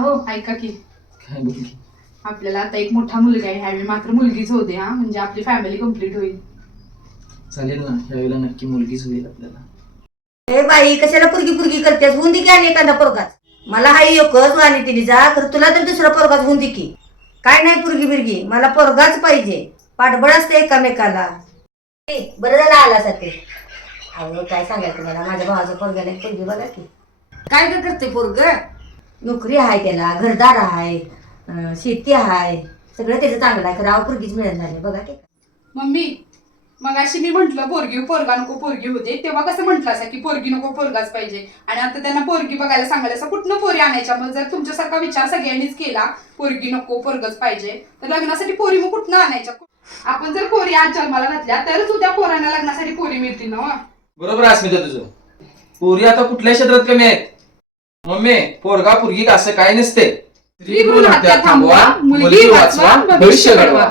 अहो ऐका की काय बोल की. आपल्याला आता एक मोठा मुलगा आहे, ह्यावेळी मात्र मुलगीच होते हा, म्हणजे आपली फॅमिली कम्प्लीट होईल. चालेल ना, यावेळेला नक्की मुलगीच होईल आपल्याला. ए बाई कशाला पुरगी पुरगी करतेस? होऊन दे की आणि एखादा पोरगाच. मला हाई एकच वाणी तिने जा खरं तुला तर दुसरा पोरगाच होऊन दे की. काय नाही पुरगी बिरगी, मला पोरगाच पाहिजे. पाठबळ असते एकामेकाला. बरं झालं आला सध्या. अहो काय सांगायचं तुम्हाला, माझ्या भावाच्या पोरग्याला एक पोरगी बघा की. काय ग करते पोरग? नोकरी आहे त्याला, घरदार आहे, शेती आहे, सगळं त्याचं चांगलं आहे. खरं पोरगीच मिळत नाही बघा की. मम्मी मग अशी मी म्हंटल पोरगा नको पोरगी होते, तेव्हा कसं म्हंटल असं की पोरगी नको पोरगाच पाहिजे, आणि आता त्यांना पोरगी बघायला सांगायला असं कुठनं पोरी आणायच्या? मग जर तुमच्यासारखा विचार सगळ्यांनीच केला पोरगी नको पोरगच पाहिजे, तर लग्नासाठी पोरी मग कुठनं आणायच्या? आपण जर पोरी आज जन्माला घातल्या तरच उद्या पोरांना लग्नासाठी पोरी मिळतील ना. बरोबर अस्मिता तुझं. पोरी आता कुठल्या क्षेत्रात कमी आहेत. मम्मी पोरगा पोरगी असं काय नसते. स्त्री भ्रूण हत्या थांबवा, मुलगी वाचवा, भविष्य घडवा.